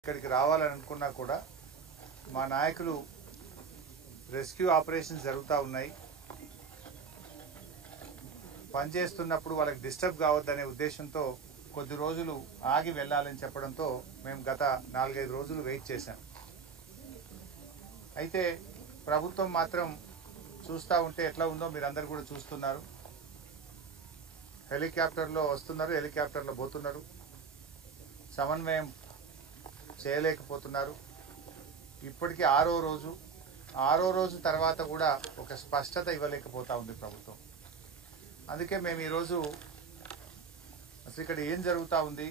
ఇక్కడికి రావాలని అనుకున్నా కూడా మా నాయకులు రెస్క్యూ ఆపరేషన్స్ జరుగుతూ ఉన్నాయి. పనిచేస్తున్నప్పుడు వాళ్ళకి డిస్టర్బ్ కావద్దనే ఉద్దేశంతో కొద్ది రోజులు ఆగి వెళ్ళాలని చెప్పడంతో మేము గత 4-5 రోజులు వెయిట్ చేశాం. అయితే ప్రభుత్వం మాత్రం చూస్తూ ఉంటే ఎట్లా ఉందో మీరందరూ కూడా చూస్తున్నారు. హెలికాప్టర్లో వస్తున్నారు, హెలికాప్టర్లో పోతున్నారు, సమన్వయం చేయలేకపోతున్నారు. ఇప్పటికీ 6వ రోజు తర్వాత కూడా ఒక స్పష్టత ఇవ్వలేకపోతా ఉంది ప్రభుత్వం. అందుకే మేము ఈరోజు అసలు ఇక్కడ ఏం జరుగుతూ ఉంది,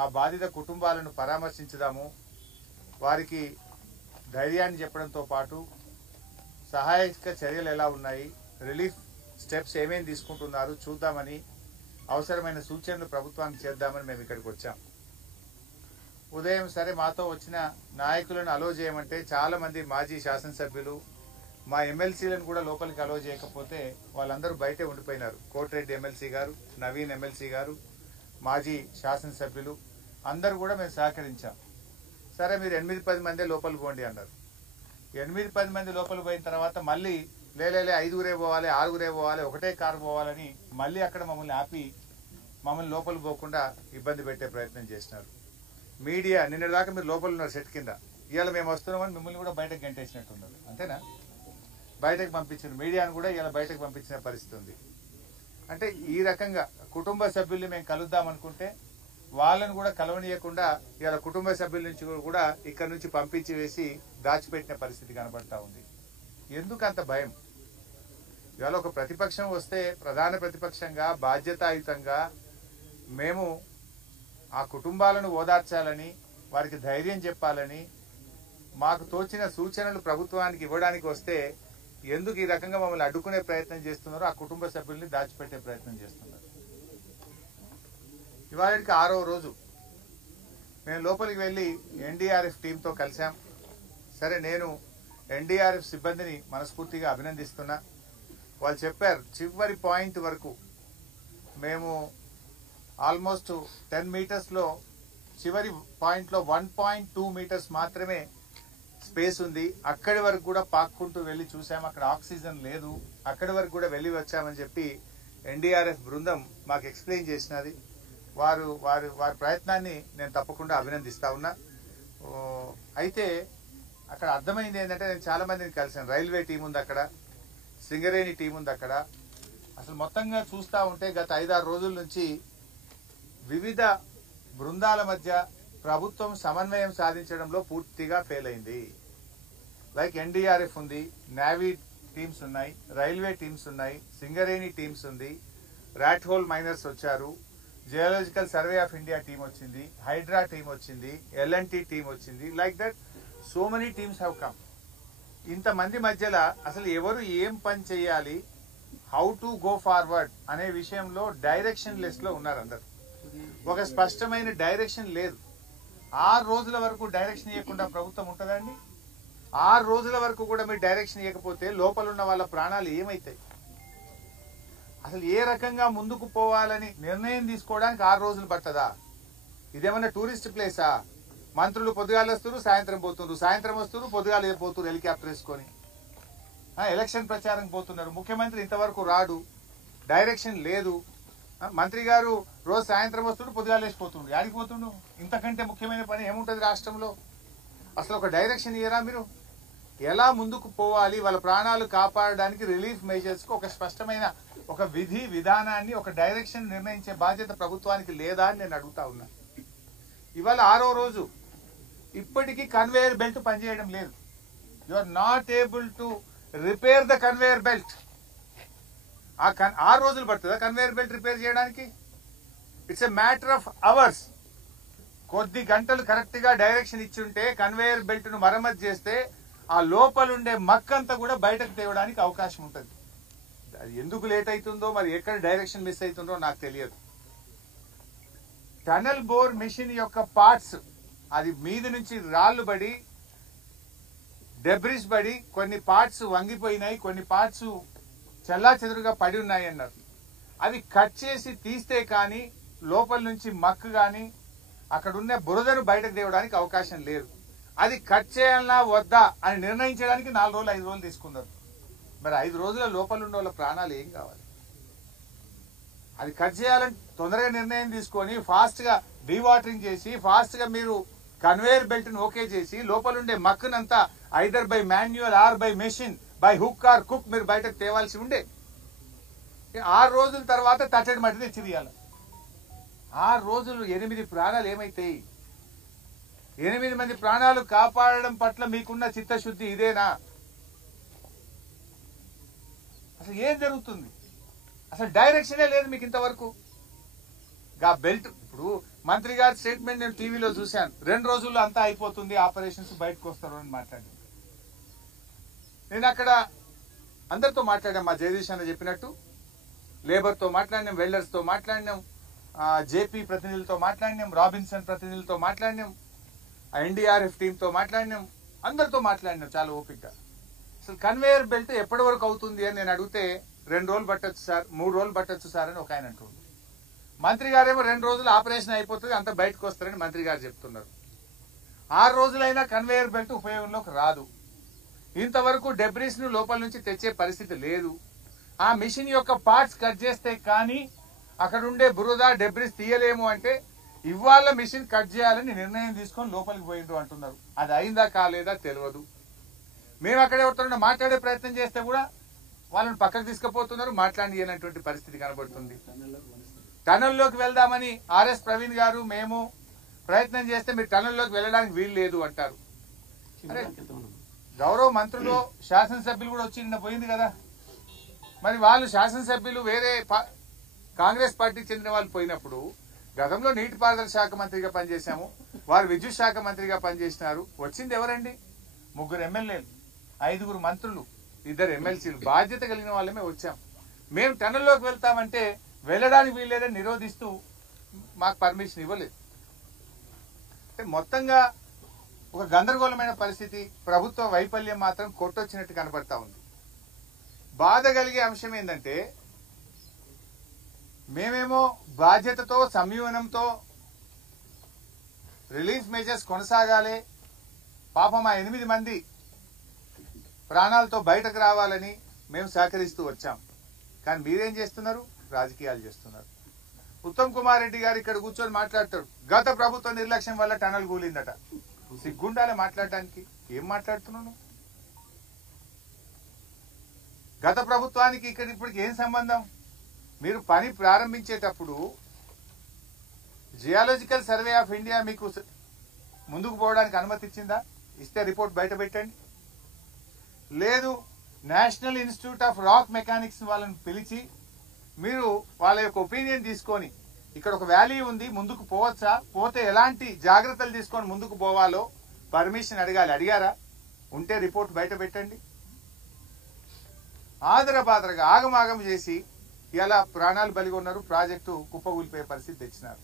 ఆ బాధిత కుటుంబాలను పరామర్శించుదాము, వారికి ధైర్యాన్ని చెప్పడంతో పాటు సహాయక చర్యలు ఎలా ఉన్నాయి, రిలీఫ్ స్టెప్స్ ఏమేమి తీసుకుంటున్నారు చూద్దామని, అవసరమైన సూచనలు ప్రభుత్వానికి చేద్దామని మేము ఇక్కడికి వచ్చాం. ఉదయం సరే మాతో వచ్చిన నాయకులను అలో చేయమంటే చాలా మంది మాజీ శాసనసభ్యులు, మా ఎమ్మెల్సీలను కూడా లోపలికి అలో చేయకపోతే వాళ్ళందరూ బయటే ఉండిపోయినారు. కోటిరెడ్డి ఎమ్మెల్సీ గారు, నవీన్ ఎమ్మెల్సీ గారు, మాజీ శాసనసభ్యులు అందరూ కూడా మేము సహకరించాం. సరే మీరు 8-10 మందే లోపలికి పోండి అన్నారు. 8-10 మంది లోపలికి పోయిన తర్వాత మళ్ళీ లేలే 5గురే పోవాలి, 6గురే పోవాలి, ఒకటే కారు పోవాలని మళ్ళీ అక్కడ మమ్మల్ని ఆపి మమ్మల్ని లోపలికి పోకుండా ఇబ్బంది పెట్టే ప్రయత్నం చేసినారు. మీడియా నిన్నటిదాకా మీరు లోపల ఉన్నారు సెట్ కింద, ఇవాళ మేము వస్తున్నామని మిమ్మల్ని కూడా బయటకు గంటేసినట్టున్నారు. అంతేనా? బయటకు పంపించిన మీడియాను కూడా ఇవాళ బయటకు పంపించిన పరిస్థితి ఉంది. అంటే ఈ రకంగా కుటుంబ సభ్యుల్ని మేము కలుద్దాం అనుకుంటే వాళ్ళను కూడా కలవనీయకుండా ఇవాళ కుటుంబ సభ్యుల నుంచి కూడా ఇక్కడ నుంచి పంపించి వేసి దాచిపెట్టిన పరిస్థితి కనబడతా ఉంది. ఎందుకు అంత భయం? ఇవాళ ఒక ప్రతిపక్షం వస్తే ప్రధాన ప్రతిపక్షంగా బాధ్యతాయుతంగా మేము ఆ కుటుంబాలను ఓదార్చాలని, వారికి ధైర్యం చెప్పాలని, మాకు తోచిన సూచనలు ప్రభుత్వానికి ఇవ్వడానికి వస్తే ఎందుకు ఈ రకంగా మమ్మల్ని అడ్డుకునే ప్రయత్నం చేస్తున్నారో ఆ కుటుంబ సభ్యుల్ని దాచిపెట్టే ప్రయత్నం చేస్తున్నారు. ఇవాళకి 6వ రోజు మేము లోపలికి వెళ్ళి ఎన్డీఆర్ఎఫ్ టీంతో కలిసాం. సరే నేను ఎన్డీఆర్ఎఫ్ సిబ్బందిని మనస్ఫూర్తిగా అభినందిస్తున్నా. వాళ్ళు చెప్పారు చివరి పాయింట్ వరకు మేము ఆల్మోస్ట్ 10 మీటర్స్లో చివరి పాయింట్లో 1.2 మీటర్స్ మాత్రమే స్పేస్ ఉంది, అక్కడి వరకు కూడా పాక్కుంటూ వెళ్ళి చూసాం, అక్కడ ఆక్సిజన్ లేదు, అక్కడి వరకు కూడా వెళ్ళి వచ్చామని చెప్పి ఎన్డీఆర్ఎఫ్ బృందం మాకు ఎక్స్ప్లెయిన్ చేసినది. వారి ప్రయత్నాన్ని నేను తప్పకుండా అభినందిస్తా ఉన్నా. అయితే అక్కడ అర్థమైంది ఏంటంటే, నేను చాలా మందిని కలిసాను. రైల్వే టీం ఉంది అక్కడ, సింగరేణి టీం ఉంది అక్కడ. అసలు మొత్తంగా చూస్తూ ఉంటే గత 5-6 రోజుల నుంచి వివిధ బృందాల మధ్య ప్రభుత్వం సమన్వయం సాధించడంలో పూర్తిగా ఫెయిల్ అయింది. లైక్ ఎన్డీఆర్ఎఫ్ ఉంది, నేవీ టీమ్స్ ఉన్నాయి, రైల్వే టీమ్స్ ఉన్నాయి, సింగరేణి టీమ్స్ ఉంది, ర్యాట్ హోల్ మైనర్స్ వచ్చారు, geological survey of India team వచ్చింది, హైడ్రా టీం వచ్చింది, ఎల్ఎన్టీ టీం వచ్చింది. Like that so many teams have come. ఇంతమంది మధ్యలో అసలు ఎవరు ఏం పని చేయాలి, హౌ టు గో ఫార్వర్డ్ అనే విషయంలో డైరెక్షన్ లెస్ లో ఉన్నారు అందరు. ఒక స్పష్టమైన డైరెక్షన్ లేదు. 6 రోజుల వరకు డైరెక్షన్ ఇవ్వకుండా ప్రభుత్వం ఉంటుందండి? 6 రోజుల వరకు కూడా మీరు డైరెక్షన్ ఇవ్వకపోతే లోపల ఉన్న వాళ్ళ ప్రాణాలు ఏమైతాయి? అసలు ఏ రకంగా ముందుకు పోవాలని నిర్ణయం తీసుకోవడానికి 6 రోజులు పట్టదా? ఇదేమన్నా టూరిస్ట్ ప్లేసా? మంత్రులు పొద్దుగాలు వస్తారు, సాయంత్రం పోతున్నారు, సాయంత్రం వస్తారు, పొద్దుగాలు పోతున్నారు హెలికాప్టర్ వేసుకొని. ఎలక్షన్ ప్రచారం పోతున్నారు. ముఖ్యమంత్రి ఇంతవరకు రాడు, డైరెక్షన్ లేదు. మంత్రి గారు రోజు సాయంత్రం వస్తుండు, పొద్దుగాలు వేసిపోతుండు. యాడికి పోతుండు? ఇంతకంటే ముఖ్యమైన పని ఏముంటుంది రాష్ట్రంలో? అసలు ఒక డైరెక్షన్ ఇయ్యరా మీరు? ఎలా ముందుకు పోవాలి, వాళ్ళ ప్రాణాలు కాపాడడానికి రిలీఫ్ మెజర్స్ కు ఒక స్పష్టమైన ఒక విధి విధానాన్ని, ఒక డైరెక్షన్ నిర్ణయించే బాధ్యత ప్రభుత్వానికి లేదా అని నేను అడుగుతా ఉన్నా. ఇవాళ 6వ రోజు ఇప్పటికీ కన్వేయర్ బెల్ట్ పనిచేయడం లేదు. You are not able to repair the conveyor belt. 6 రోజులు పడుతుందా కన్వేయర్ బెల్ట్ రిపేర్ చేయడానికి? It's a matter of hours. కొద్ది గంటలు కరెక్ట్ గా డైరెక్షన్ ఇచ్చుంటే కన్వేయర్ బెల్ట్ ను మరమ్మతు చేస్తే ఆ లోపలుండే మక్కంతా కూడా బయటకు తేవడానికి అవకాశం ఉంటుంది. అది ఎందుకు లేట్ అవుతుందో, మరి ఎక్కడ డైరెక్షన్ మిస్ అవుతుందో నాకు తెలియదు. టనల్ బోర్ మిషన్ యొక్క పార్ట్స్, అది మీద నుంచి రాళ్లు పడి డెబ్రిస్ పడి కొన్ని పార్ట్స్ వంగిపోయినాయి, కొన్ని పార్ట్స్ చల్లా చెదురుగా పడి ఉన్నాయి అన్నారు. అవి కట్ చేసి తీస్తే కానీ లోపల నుంచి మక్కు కానీ అక్కడ ఉన్న బురదను బయటకు తేవడానికి అవకాశం లేదు. అది కట్ చేయాలన్నా వద్దా అని నిర్ణయించడానికి 4 రోజులు 5 రోజులు తీసుకున్నారు. మరి 5 రోజుల లోపల ఉన్న వాళ్ళ ప్రాణాలు ఏం కావాలి? అది కట్ చేయాలని తొందరగా నిర్ణయం తీసుకొని ఫాస్ట్ గా డీవాటరింగ్ చేసి ఫాస్ట్ గా మీరు కన్వేయర్ బెల్ట్ ను ఓకే చేసి లోపలుండే మక్కునంతా either by manual or by machine by hook or కుక్ మీరు బయటకు తేవాల్సి ఉండే. 6 రోజుల తర్వాత తట్టడి మట్టి తెచ్చి తీయాలి. 6 రోజులు 8 ప్రాణాలు ఏమైతాయి? 8 మంది ప్రాణాలు కాపాడడం పట్ల మీకున్న చిత్తశుద్ధి ఇదేనా? అసలు ఏం జరుగుతుంది? అసలు డైరెక్షనే లేదు మీకు ఇంతవరకు. బెల్ట్ ఇప్పుడు మంత్రి గారి స్టేట్మెంట్ నేను టీవీలో చూశాను. 2 రోజుల్లో అంతా అయిపోతుంది, ఆపరేషన్స్ బయటకు వస్తారు అని మాట్లాడాను. నేను అక్కడ అందరితో మాట్లాడాను. మా జగదీష్ అన్న చెప్పినట్టు లేబర్ తో మాట్లాడినాం, వెల్డర్స్ తో మాట్లాడినాం, జేపీ ప్రతినిధులతో మాట్లాడినాం, రాబిన్సన్ ప్రతినిధులతో మాట్లాడినాం, ఎన్డీఆర్ఎఫ్ టీమ్ తో మాట్లాడినాం, అందరితో మాట్లాడినాం చాలా ఓపికగా. అసలు కన్వేయర్ బెల్ట్ ఎప్పటి వరకు అవుతుంది అని నేను అడిగితే 2 రోజులు పట్టొచ్చు సార్, 3 రోజులు పట్టొచ్చు సార్ అని ఒక ఆయన అంటుంది. మంత్రి గారేమో 2 రోజులు ఆపరేషన్ అయిపోతుంది, అంత బయటకు వస్తారని మంత్రి గారు చెప్తున్నారు. 6 రోజులైనా కన్వేయర్ బెల్ట్ ఉపయోగంలోకి రాదు. ఇంతవరకు డెబ్రిస్ ను లోపల నుంచి తెచ్చే పరిస్థితి లేదు. ఆ మిషన్ యొక్క పార్ట్స్ కట్ చేస్తే కానీ అక్కడ ఉండే బురద డెబ్రిస్ తీయలేము అంటే ఇవాళ మిషన్ కట్ చేయాలని నిర్ణయం తీసుకొని లోపలికి పోయిండ్రు అంటున్నారు. అది అయిందా కాలేదా తెలియదు. మేము అక్కడ ఎవరితో మాట్లాడే ప్రయత్నం చేస్తే కూడా వాళ్ళని పక్కకు తీసుకుపోతున్నారు, మాట్లాడినటువంటి పరిస్థితి కనబడుతుంది. టనల్లోకి వెళ్దామని ఆర్ఎస్ ప్రవీణ్ గారు మేము ప్రయత్నం చేస్తే మీరు టనల్లోకి వెళ్ళడానికి వీలు లేదు అంటారు. అరే గౌరవ మంత్రులు శాసనసభ్యులు కూడా వచ్చి నిన్న పోయింది కదా, మరి వాళ్ళు శాసనసభ్యులు వేరే కాంగ్రెస్ పార్టీకి చెందిన వాళ్ళు పోయినప్పుడు గతంలో నీటిపారుదల శాఖ మంత్రిగా పనిచేశాము, వారు విద్యుత్ శాఖ మంత్రిగా పనిచేసినారు. వచ్చింది ఎవరండి? 3 ఎమ్మెల్యేలు, 5 మంత్రులు, 2 ఎమ్మెల్సీలు, బాధ్యత కలిగిన వాళ్ళమే వచ్చాం. మేము టనల్లోకి వెళ్తామంటే వెళ్ళడానికి వీల్లేదని నిరోధిస్తూ మాకు పర్మిషన్ ఇవ్వలేదు. అంటే మొత్తంగా ఒక గందరగోళమైన పరిస్థితి, ప్రభుత్వ వైఫల్యం మాత్రం కొట్టొచ్చినట్టు కనబడతా ఉంది. బాధ కలిగే అంశం ఏంటంటే మేమేమో బాధ్యతతో సంయమనంతో రిలీఫ్ మెజర్స్ కొనసాగాలి, పాపం ఆ 8 మంది ప్రాణాలతో బయటకు రావాలని మేము సహకరిస్తూ వచ్చాం. కానీ మీరేం చేస్తున్నారు? రాజకీయాలు చేస్తున్నారు. ఉత్తమ్ కుమార్ రెడ్డి గారు ఇక్కడ కూర్చొని మాట్లాడతాడు, గత ప్రభుత్వ నిర్లక్ష్యం వల్ల టనల్ కూలిందట. సిగ్గుండాలే మాట్లాడటానికి. ఏం మాట్లాడుతున్నాను? గత ప్రభుత్వానికి ఇక్కడ ఇప్పటికి ఏం సంబంధం? మీరు పని ప్రారంభించేటప్పుడు జియాలజికల్ సర్వే ఆఫ్ ఇండియా మీకు ముందుకు పోవడానికి అనుమతి ఇచ్చిందా? ఇస్తే రిపోర్ట్ బయట పెట్టండి. లేదు, national institute of rock mechanics వాళ్ళని పిలిచి మీరు వాళ్ళ యొక్క ఒపీనియన్ తీసుకొని ఇక్కడ ఒక వ్యాలీ ఉంది, ముందుకు పోవచ్చా, పోతే ఎలాంటి జాగ్రత్తలు తీసుకొని ముందుకు పోవాలో పర్మిషన్ అడగాలి. అడిగారా? ఉంటే రిపోర్ట్ బయట పెట్టండి. ఆదరబాదరగా ఆగమాగం చేసి ఇలా ప్రాణాలు బలిగొన్నారు, ప్రాజెక్టు కుప్పగూలిపోయే పరిస్థితి తెచ్చినారు.